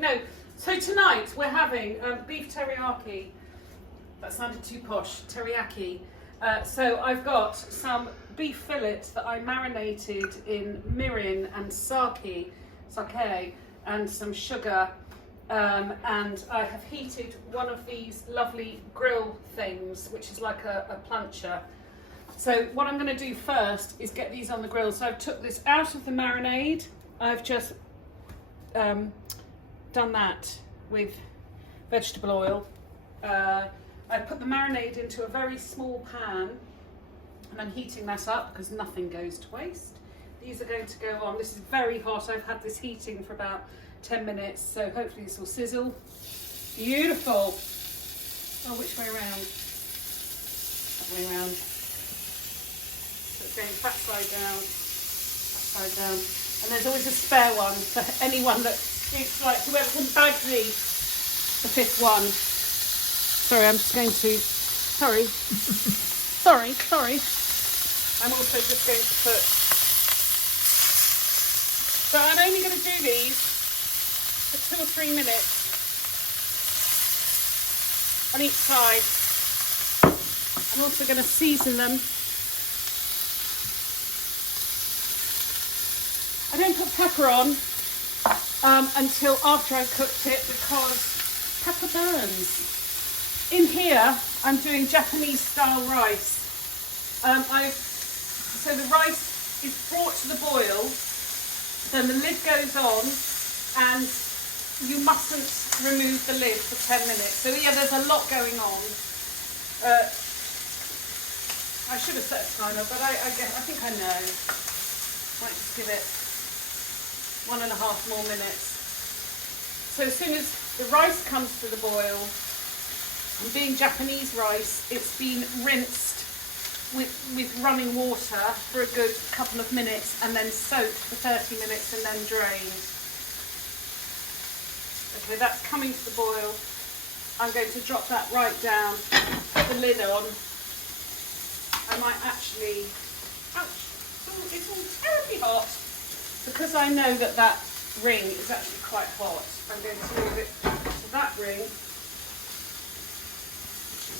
something. No. So tonight we're having beef teriyaki. That sounded too posh. Teriyaki. So I've got some beef fillet that I marinated in mirin and sake, and some sugar. And I have heated one of these lovely grill things, which is like a plancha. So what I'm going to do first is get these on the grill. So I've took this out of the marinade. I've just done that with vegetable oil. I put the marinade into a very small pan and I'm heating that up because nothing goes to waste. These are going to go on. This is very hot. I've had this heating for about 10 minutes, so hopefully this will sizzle. Beautiful. Oh, which way around? That way around. So it's going back side down, back side down. And there's always a spare one for anyone that it's like whoever can bag the fifth one. Sorry, I'm just going to, sorry. I'm also just going to put, so I'm only going to do these for 2 or 3 minutes on each side. I'm also going to season them. I don't put pepper on until after I've cooked it because pepper burns. In here, I'm doing Japanese style rice. So the rice is brought to the boil, then the lid goes on, and you mustn't remove the lid for 10 minutes. So yeah, there's a lot going on. I should have set a timer, but I think I know. Might just give it 1.5 more minutes. So as soon as the rice comes to the boil, and being Japanese rice, it's been rinsed with running water for a good couple of minutes and then soaked for 30 minutes and then drained. Okay, that's coming to the boil. I'm going to drop that right down, put the lid on. I might actually, ouch, it's all terribly hot. Because I know that that ring is actually quite hot, I'm going to move it to that ring.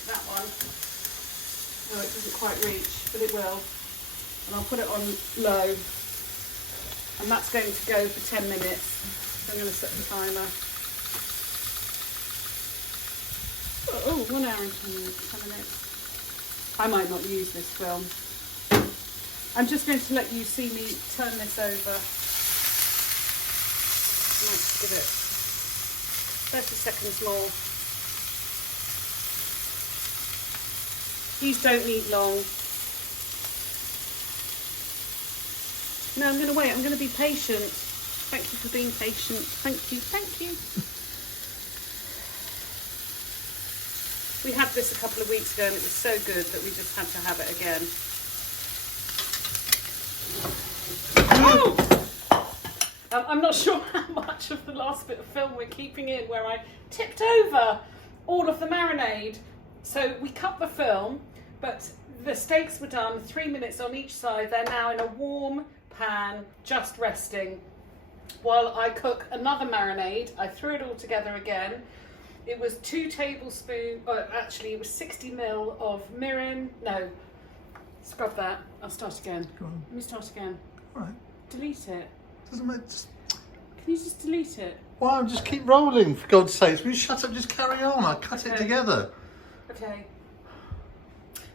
That one. No, it doesn't quite reach, but it will. And I'll put it on low. And that's going to go for 10 minutes. So I'm going to set the timer. Oh, 1 hour and 10 minutes. I might not use this film. I'm just going to let you see me turn this over. I might just give it 30 seconds more. These don't need long. No, I'm going to wait. I'm going to be patient. Thank you for being patient. Thank you. Thank you. We had this a couple of weeks ago and it was so good that we just had to have it again. Oh! I'm not sure how much of the last bit of film we're keeping in where I tipped over all of the marinade. So we cut the film, but the steaks were done 3 minutes on each side. They're now in a warm pan, just resting. While I cook another marinade, I threw it all together again. It was 2 tablespoons, actually it was 60 ml of mirin. No, scrub that. I'll start again. Go on. Let me start again. All right. Delete it. Doesn't matter. Can you just delete it? Why? Just keep rolling, for God's sakes. Will you shut up? Just carry on. I'll cut it Okay. together. Okay.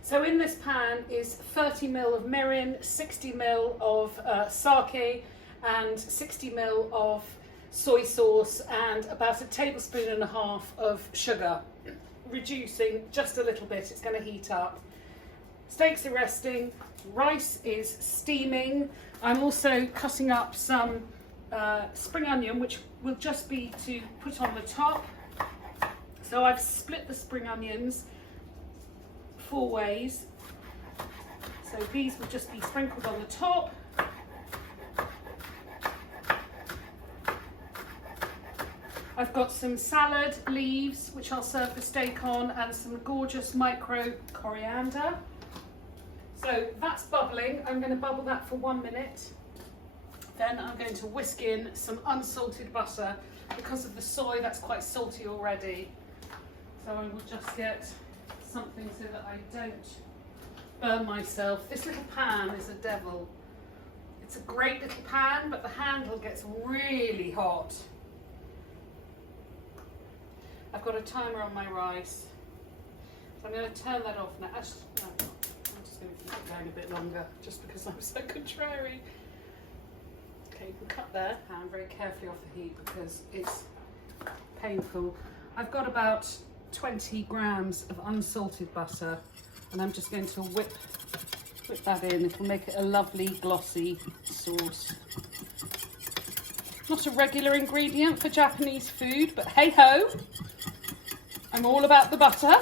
So in this pan is 30 ml of mirin, 60 ml of sake, and 60 ml of soy sauce, and about 1.5 tablespoons of sugar. Reducing just a little bit. It's going to heat up. Steaks are resting. Rice is steaming. I'm also cutting up some spring onion, which will just be to put on the top. So I've split the spring onions 4 ways. So these will just be sprinkled on the top. I've got some salad leaves, which I'll serve the steak on, and some gorgeous micro coriander. So that's bubbling. I'm going to bubble that for 1 minute. Then I'm going to whisk in some unsalted butter. Because of the soy, that's quite salty already. So I will just get something so that I don't burn myself. This little pan is a devil. It's a great little pan, but the handle gets really hot. I've got a timer on my rice. So I'm going to turn that off now. Actually, no, I'm just going to keep it going a bit longer, just because I'm so contrary. Okay, you can cut there. Pan very carefully off the heat because it's painful. I've got about 20 grams of unsalted butter, and I'm just going to whip that in. It'll make it a lovely glossy sauce. Not a regular ingredient for Japanese food, but hey ho, I'm all about the butter.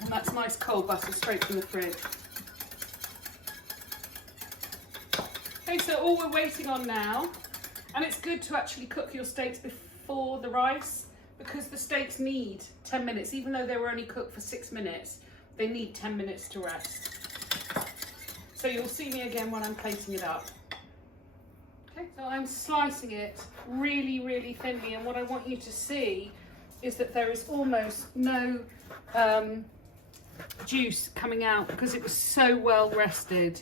And that's nice cold butter straight from the fridge. Okay, so all we're waiting on now, and it's good to actually cook your steaks before the rice, because the steaks need 10 minutes, even though they were only cooked for 6 minutes, they need 10 minutes to rest. So you'll see me again when I'm plating it up. Okay, so I'm slicing it really, really thinly, and what I want you to see is that there is almost no juice coming out because it was so well rested.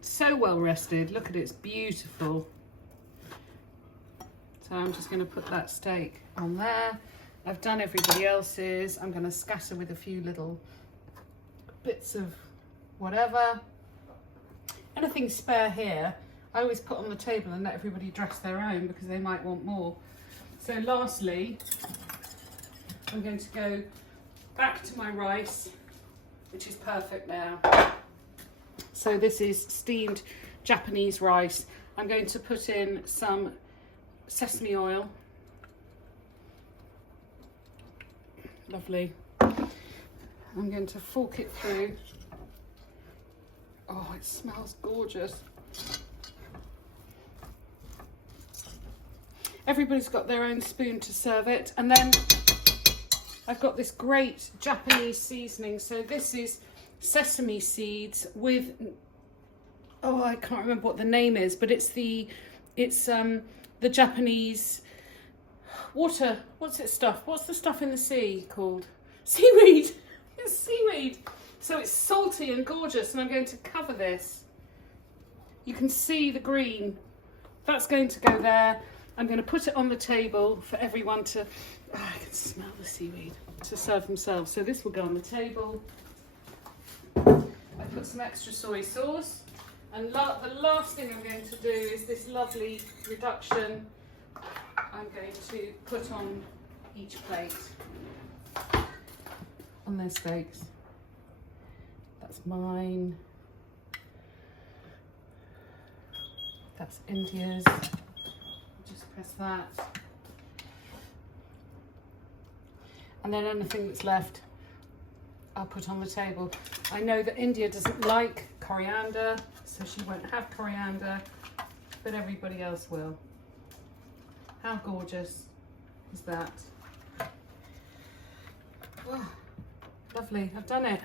So well rested. Look at it, it's beautiful. So I'm just going to put that steak on there. I've done everybody else's. I'm going to scatter with a few little bits of whatever. Anything spare here, I always put on the table and let everybody dress their own because they might want more. So lastly, I'm going to go back to my rice, which is perfect now. So this is steamed Japanese rice. I'm going to put in some sesame oil. Lovely. I'm going to fork it through. Oh, it smells gorgeous. Everybody's got their own spoon to serve it. And then I've got this great Japanese seasoning. So this is sesame seeds with, oh, I can't remember what the name is, but it's the Japanese water, what's the stuff in the sea called? Seaweed. It's seaweed. So it's salty and gorgeous, and I'm going to cover this. You can see the green. That's going to go there. I'm going to put it on the table for everyone to, oh, I can smell the seaweed, to serve themselves. So this will go on the table. I put some extra soy sauce. And the last thing I'm going to do is this lovely reduction I'm going to put on each plate on their steaks. That's mine. That's India's. Just press that. And then anything that's left, I'll put on the table. I know that India doesn't like coriander, so she won't have coriander, but everybody else will. How gorgeous is that? Oh, lovely, I've done it.